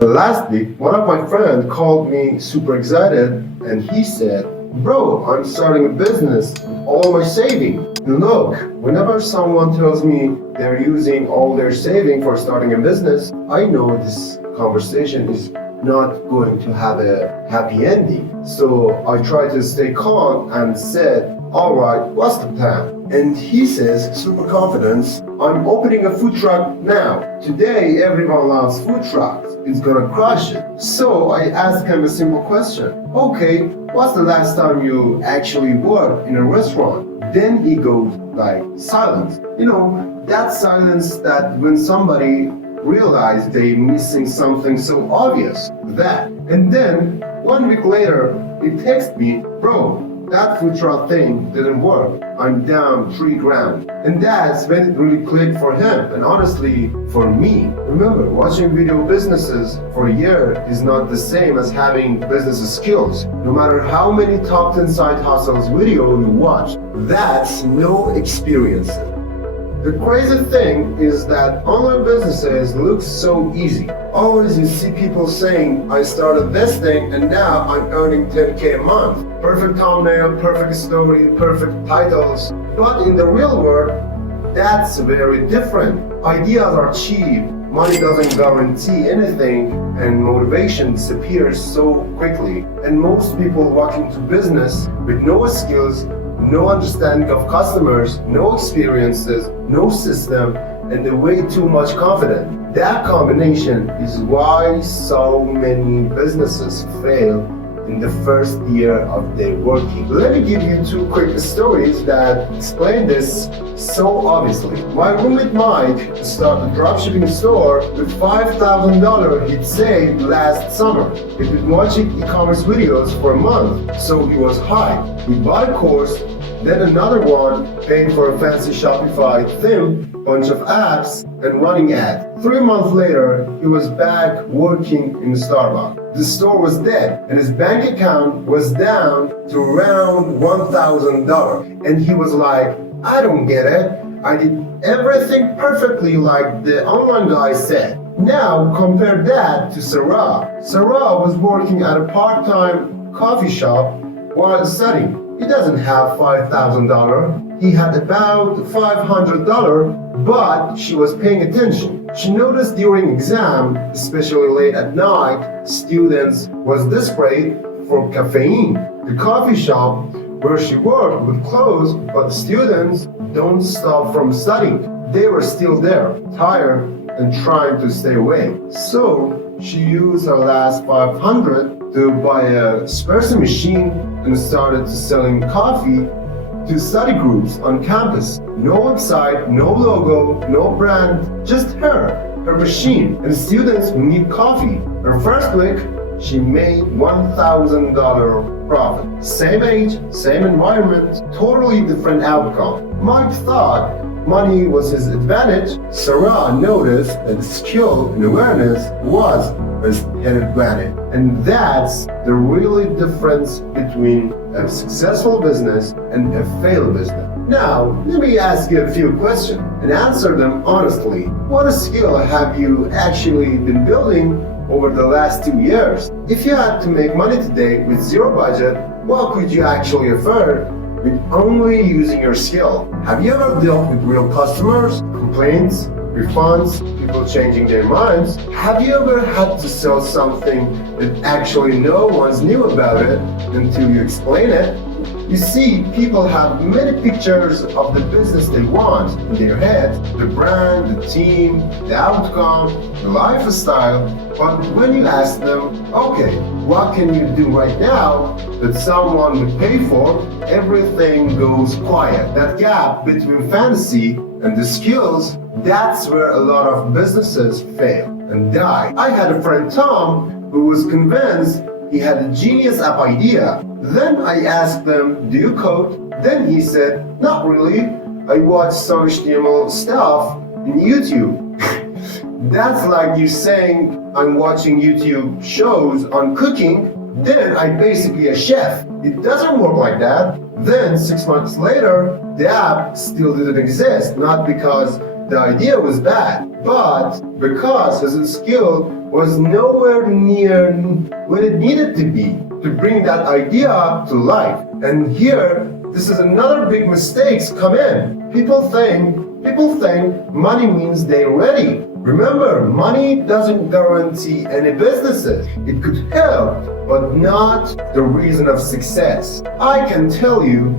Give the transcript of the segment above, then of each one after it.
Last week, one of my friends called me super excited and he said, "Bro, I'm starting a business with all my saving." And look, whenever someone tells me they're using all their saving for starting a business, I know this conversation is not going to have a happy ending. So I try to stay calm and said, "Alright, what's the plan?" And he says, super confident, "I'm opening a food truck now. Today, everyone loves food trucks. It's gonna crush it." So I asked him a simple question. "Okay, what's the last time you actually worked in a restaurant?" Then he goes like silence. That silence that when somebody realized they missing something so obvious. That. And then 1 week later, he texted me, "Bro, that food truck thing didn't work. I'm down 3 grand." And that's when it really clicked for him and honestly for me. Remember, watching video businesses for a year is not the same as having business skills. No matter how many top 10 side hustles video you watch, that's no experience. The crazy thing is that online businesses look so easy. Always you see people saying, "I started this thing and now I'm earning 10K a month." Perfect thumbnail, perfect story, perfect titles. But in the real world, that's very different. Ideas are cheap, money doesn't guarantee anything, and motivation disappears so quickly. And most people walk into business with no skills, no understanding of customers, no experiences, no system, and way too much confidence. That combination is why so many businesses fail in the first year of their working. Let me give you 2 quick stories that explain this so obviously. My roommate Mike started a dropshipping store with $5,000 he'd saved last summer. He'd been watching e-commerce videos for a month, so he was hyped. He bought a course, then another one, paid for a fancy Shopify theme, bunch of apps, and running ads. 3 months later, he was back working in Starbucks. The store was dead, and his bank account was down to around $1,000. And he was like, "I don't get it. I did everything perfectly like the online guy said." Now compare that to Sarah. Sarah was working at a part-time coffee shop while studying. He doesn't have $5,000. He had about $500, but she was paying attention. She noticed during exam, especially late at night, students was desperate for caffeine. The coffee shop where she worked would close, but the students don't stop from studying. They were still there, tired and trying to stay awake. So she used her last $500 to buy a espresso machine and started selling coffee to study groups on campus. No website, no logo, no brand, just her machine, and students who need coffee. Her first week, she made $1,000 profit. Same age, same environment, totally different outcome. Mike thought money was his advantage. Sarah noticed that skill and awareness was his advantage. And that's the really difference between a successful business and a failed business. Now, let me ask you a few questions and answer them honestly. What skill have you actually been building over the last 2 years? If you had to make money today with zero budget, what could you actually afford with only using your skill? Have you ever dealt with real customers, complaints, refunds, people changing their minds? Have you ever had to sell something that actually no one knew about it until you explain it? You see, people have many pictures of the business they want in their head, the brand, the team, the outcome, the lifestyle, but when you ask them, "Okay, what can you do right now that someone would pay for?" everything goes quiet. That gap between fantasy and the skills, that's where a lot of businesses fail and die. I had a friend Tom who was convinced he had a genius app idea. Then I asked them, "Do you code?" Then he said, "Not really. I watch some HTML stuff in YouTube." That's like you saying I'm watching YouTube shows on cooking, then I'm basically a chef. It doesn't work like that. Then 6 months later, the app still didn't exist, not because the idea was bad, but because his skill was nowhere near where it needed to be to bring that idea to life. And here, this is another big mistakes come in. People think money means they're ready. Remember, money doesn't guarantee any businesses. It could help, but not the reason of success. I can't tell you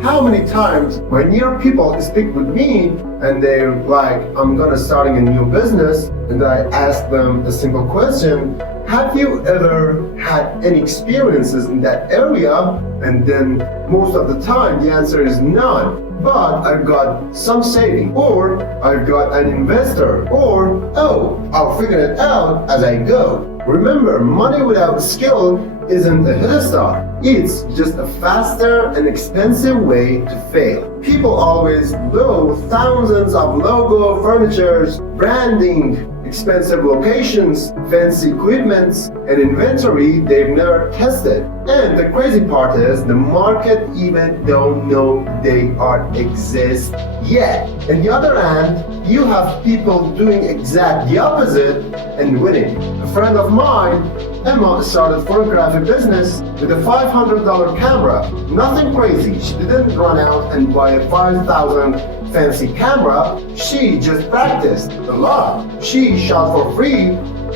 how many times my near people speak with me and they're like, I'm gonna starting a new business, and I ask them a simple question: have you ever had any experiences in that area? And then most of the time the answer is none. But I've got some saving, or I've got an investor, or oh, I'll figure it out as I go. Remember, money without skill isn't a head start. It's just a faster and expensive way to fail. People always blow thousands of logo, furnitures, branding, expensive locations, fancy equipments, and inventory they've never tested. And the crazy part is the market even don't know they exist yet. On the other hand, you have people doing exact the opposite and winning. A friend of mine, Emma, started photography business with a $500 camera. Nothing crazy. She didn't run out and buy a $5,000 fancy camera. She just practiced a lot. She shot for free,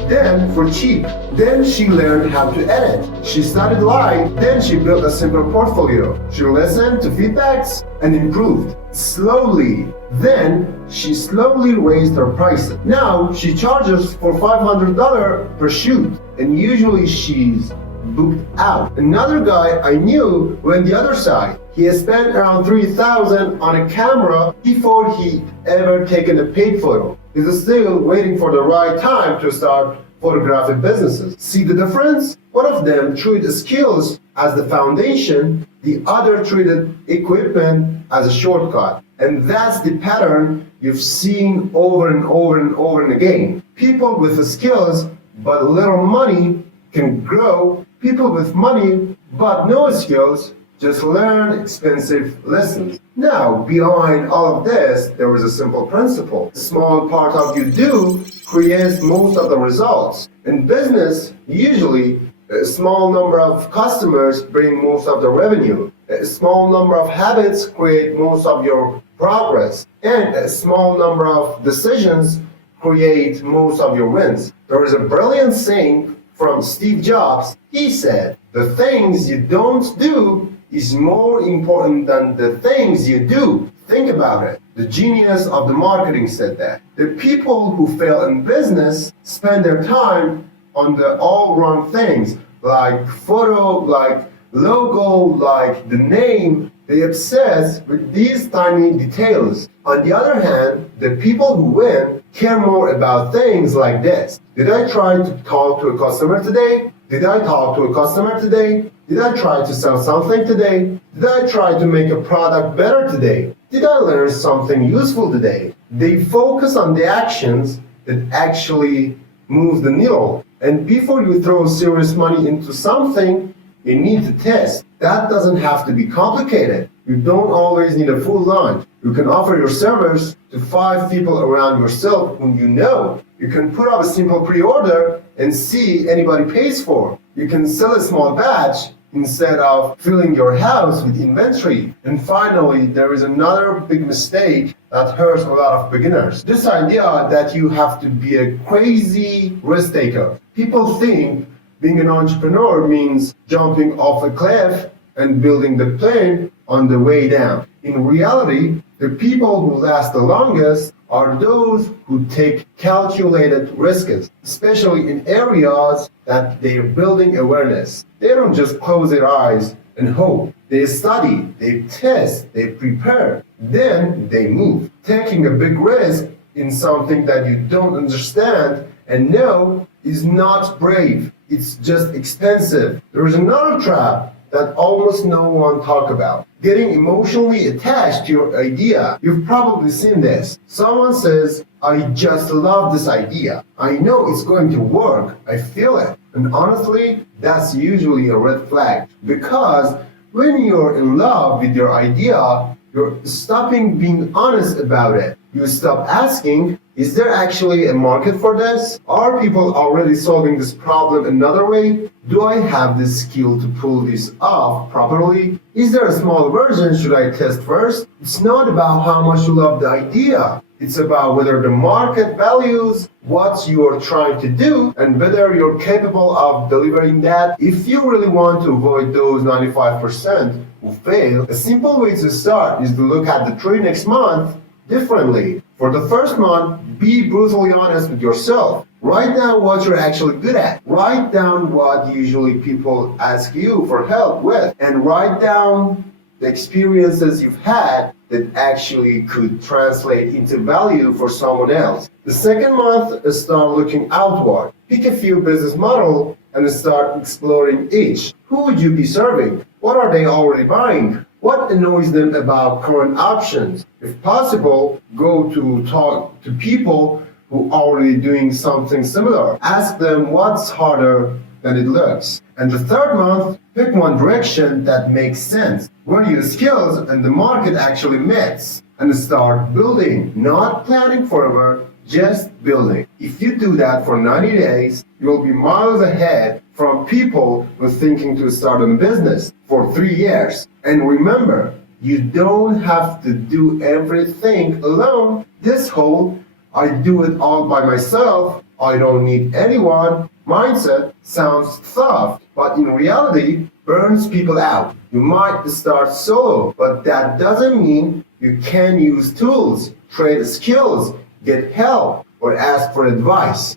then for cheap. Then she learned how to edit. She studied live, then she built a simple portfolio. She listened to feedbacks and improved slowly. Then she slowly raised her prices. Now she charges for $500 per shoot, and usually she's booked out. Another guy I knew went the other side. He has spent around $3,000 on a camera before he ever taken a paid photo. He's still waiting for the right time to start photographic businesses. See the difference? One of them treated skills as the foundation, the other treated equipment as a shortcut. And that's the pattern you've seen over and over and over and again. People with the skills but little money can grow. People with money but no skills just learn expensive lessons. Now, behind all of this, there is a simple principle. A small part of you do creates most of the results. In business, usually, a small number of customers bring most of the revenue. A small number of habits create most of your progress. And a small number of decisions create most of your wins. There is a brilliant saying from Steve Jobs. He said, "The things you don't do is more important than the things you do." Think about it. The genius of the marketing said that. The people who fail in business spend their time on the all wrong things, like photo, like logo, like the name. They obsess with these tiny details. On the other hand, the people who win care more about things like this. Did I try to talk to a customer today? Did I talk to a customer today? Did I try to sell something today? Did I try to make a product better today? Did I learn something useful today? They focus on the actions that actually move the needle. And before you throw serious money into something, you need to test. That doesn't have to be complicated. You don't always need a full launch. You can offer your service to 5 people around yourself whom you know. You can put up a simple pre-order and see anybody pays for. You can sell a small batch instead of filling your house with inventory. And finally, there is another big mistake that hurts a lot of beginners. This idea that you have to be a crazy risk taker. People think being an entrepreneur means jumping off a cliff and building the plane on the way down. In reality, the people who last the longest are those who take calculated risks, especially in areas that they are building awareness. They don't just close their eyes and hope. They study, they test, they prepare, then they move. Taking a big risk in something that you don't understand and know is not brave. It's just expensive. There is another trap that almost no one talks about. Getting emotionally attached to your idea. You've probably seen this. Someone says, I just love this idea. I know it's going to work. I feel it. And honestly, that's usually a red flag. Because when you're in love with your idea, you're stopping being honest about it. You stop asking, Is there actually a market for this? Are people already solving this problem another way? Do I have the skill to pull this off properly? Is there a small version should I test first? It's not about how much you love the idea. It's about whether the market values what you are trying to do and whether you're capable of delivering that. If you really want to avoid those 95% who fail, a simple way to start is to look at the 3 next month differently. For the first month, be brutally honest with yourself. Write down what you're actually good at. Write down what usually people ask you for help with. And write down the experiences you've had that actually could translate into value for someone else. The second month, start looking outward. Pick a few business models and start exploring each. Who would you be serving? What are they already buying? What annoys them about current options? If possible, go to talk to people who are already doing something similar. Ask them what's harder than it looks. And the third month, pick one direction that makes sense, where your skills and the market actually meets, and start building, not planning forever, just building. If you do that for 90 days, you'll be miles ahead from people who are thinking to start a business for 3 years. And remember, you don't have to do everything alone. This whole I do it all by myself, I don't need anyone mindset sounds tough, but in reality burns people out. You might start solo, but that doesn't mean you can't use tools, trade skills, get help, or ask for advice.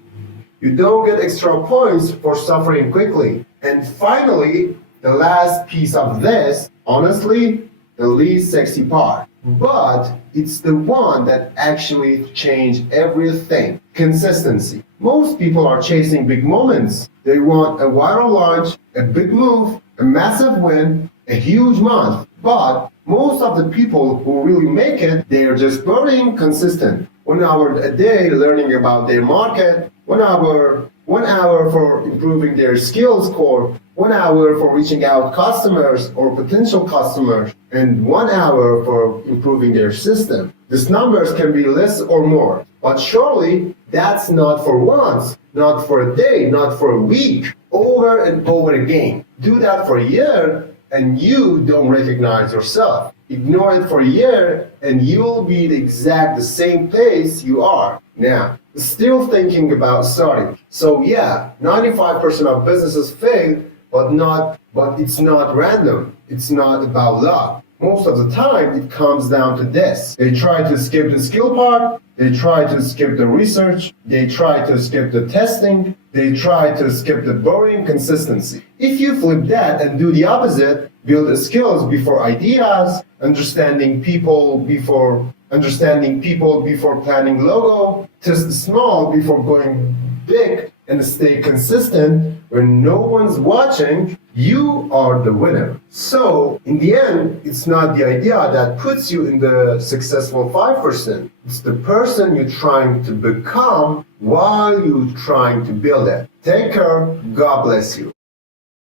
You don't get extra points for suffering quickly. And finally, the last piece of this, honestly, the least sexy part. But it's the one that actually changed everything. Consistency. Most people are chasing big moments. They want a viral launch, a big move, a massive win, a huge month. But most of the people who really make it, they are just being consistent. 1 hour a day learning about their market, 1 hour for improving their skills core, 1 hour for reaching out customers or potential customers, and 1 hour for improving their system. These numbers can be less or more, but surely that's not for once, not for a day, not for a week, over and over again. Do that for a year and you don't recognize yourself. Ignore it for a year and you'll be the same place you are now. Still thinking about starting. So yeah, 95% of businesses fail, but it's not random. It's not about luck. Most of the time, it comes down to this. They try to skip the skill part, they try to skip the research, they try to skip the testing, they try to skip the boring consistency. If you flip that and do the opposite, build the skills before ideas, understanding people before planning logo, test small before going big, and stay consistent when no one's watching, you are the winner. So, in the end, it's not the idea that puts you in the successful 5%. It's the person you're trying to become while you're trying to build it. Take care. God bless you.